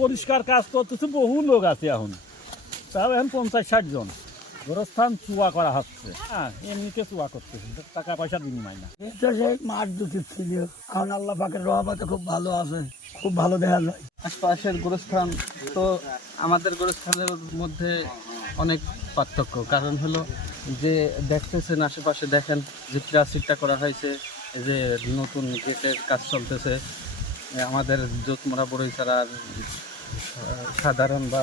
পরিষ্কার কাজ করতেছে বহু লোক আছে এখন, তাও এখন 50-60 জন। গোরস্থান চুয়া করা হচ্ছে, হ্যাঁ এমনিতে চুয়া করতেছে, টাকা পয়সার বিনিময় না। এটা সেই মাঠ দুটি ছিল, এখন আল্লাহ পাকের রহমতে খুব ভালো আছে, খুব ভালো দেখা যায়। আশপাশের গোরস্থান তো আমাদের গোরস্থানের মধ্যে অনেক পার্থক্য। কারণ হলো যে দেখতেছেন আশেপাশে, দেখেন যে প্লাস্টিকটা করা হয়েছে, যে নতুন গেটের কাজ চলতেছে। আমাদের জোতমরা বড়ইছাড়ার সাধারণ বা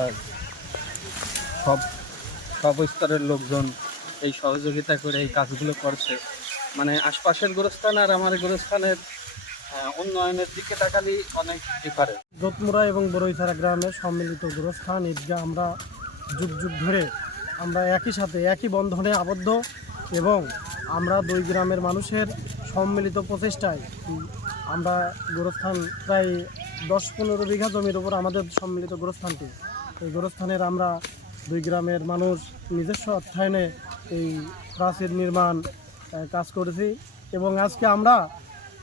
সব সব স্তরের লোকজন এই সহযোগিতা করে এই কাজগুলো করছে। মানে আশপাশের গোরস্থান আর আমার গোরস্থানের উন্নয়নের দিকে তাকালেই অনেক ডিফারেন্ট। জোতমুরা এবং বড়ইছাড়া গ্রামের সম্মিলিত গোরস্থান ঈদগাহ আমরা যুগ যুগ ধরে আমরা একই সাথে একই বন্ধনে আবদ্ধ, এবং আমরা দুই গ্রামের মানুষের সম্মিলিত প্রচেষ্টায় আমরা গোরস্থান প্রায় 10-15 বিঘা জমির উপর আমাদের সম্মিলিত গোরস্থানটি। এই গোরস্থানের আমরা দুই গ্রামের মানুষ নিজস্ব অর্থায়নে এই প্রাচীর নির্মাণ কাজ করেছি, এবং আজকে আমরা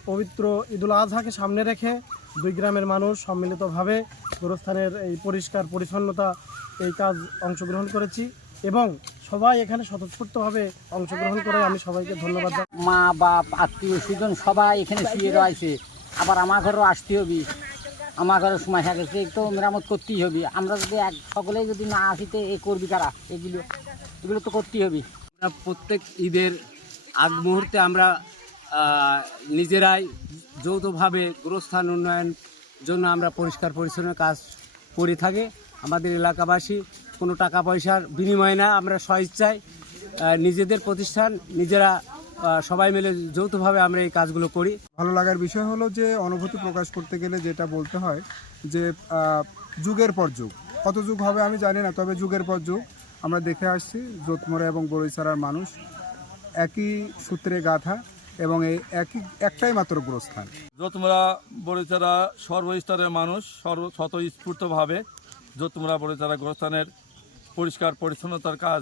পবিত্র ঈদুল আজহাকে সামনে রেখে দুই গ্রামের মানুষ সম্মিলিতভাবে গোরস্থানের এই পরিষ্কার পরিচ্ছন্নতা এই কাজ অংশগ্রহণ করেছি, এবং সবাই এখানে স্বতঃস্ফূর্তভাবে অংশগ্রহণ করে আমি সবাইকে ধন্যবাদ। মা বাপ আত্মীয় স্বজন সবাই এখানে শুয়ে রয়েছে, আবার আমার ঘরেও আসতে হবে, আমার ঘরের সময় হয়ে গেছে, তো মেরামত করতেই হবে। আমরা যদি সকলেই যদি না আসিতে এ করবি কারা, এগুলো তো করতেই হবে। প্রত্যেক ঈদের আগ মুহূর্তে আমরা নিজেরাই যৌথভাবে গোরস্থান উন্নয়ন জন্য আমরা পরিষ্কার পরিচ্ছন্ন কাজ করে থাকি। আমাদের এলাকাবাসী কোনো টাকা পয়সার বিনিময় না, আমরা স্বইচ্ছায় নিজেদের প্রতিষ্ঠান নিজেরা সবাই মিলে যৌথভাবে আমরা এই কাজগুলো করি। ভালো লাগার বিষয় হলো যে অনুভূতি প্রকাশ করতে গেলে যেটা বলতে হয় যে যুগের পর যুগ, কত যুগ হবে আমি জানি না, তবে যুগের পর যুগ আমরা দেখে আসছি জোতমরা এবং বড়ইছাড়ার মানুষ একই সূত্রে গাঁথা, এবং এই একটাই মাত্র গোরস্থান। জোতমরা বড়ইছাড়া সর্বস্তরের মানুষ স্বতঃস্ফূর্তভাবে জোতমরা বড়ইছাড়া গোরস্থানের পরিষ্কার পরিচ্ছন্নতার কাজ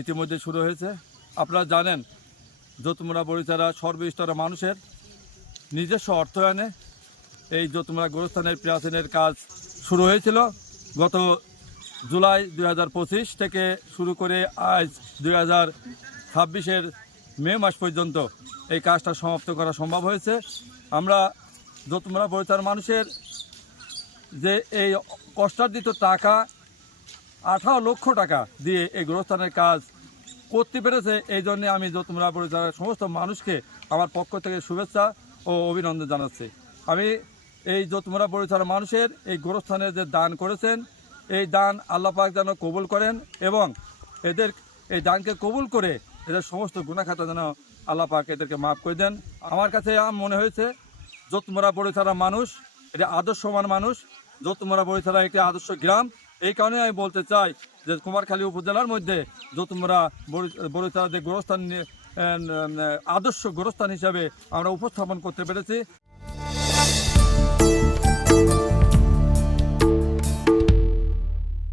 ইতিমধ্যে শুরু হয়েছে। আপনারা জানেন জোতমরা বড়ইছাড়া সর্বস্তরের মানুষের নিজস্ব অর্থায়নে এই জোতমরা গোরস্থানের প্রাচীনের কাজ শুরু হয়েছিল। গত জুলাই 2025 থেকে শুরু করে আজ 2026-এর মে মাস পর্যন্ত এই কাজটা সমাপ্ত করা সম্ভব হয়েছে। আমরা জোতমরা বড়ইছাড়ার মানুষের যে এই কষ্টার্জিত টাকা 18 লক্ষ টাকা দিয়ে এই গোরস্থানের কাজ করতে পেরেছে, এই জন্যে আমি জোতমরা বড়ইছাড়ার সমস্ত মানুষকে আমার পক্ষ থেকে শুভেচ্ছা ও অভিনন্দন জানাচ্ছি। আমি এই জোতমরা বড়ইছাড়ার মানুষের এই গোরস্থানের যে দান করেছেন, এই দান আল্লাহ পাক যেন কবুল করেন, এবং এদের এই দানকে কবুল করে এদের সমস্ত গুনাহখাতা যেন আল্লাহ পাক এদেরকে মাফ করে দেন। আমার কাছে মনে হয়েছে জোতমরা বড়ইছাড়ার মানুষ এটা আদর্শবান মানুষ। জোতমরা বড়ইছাড়া একটি আদর্শ গ্রাম, এই কারণে আমি বলতে চাই যে কুমারখালী উপজেলার মধ্যে জোতমরা বড়ইছাড়া যে গোরস্থান আদর্শ গোরস্থান হিসাবে আমরা উপস্থাপন করতে পেরেছি।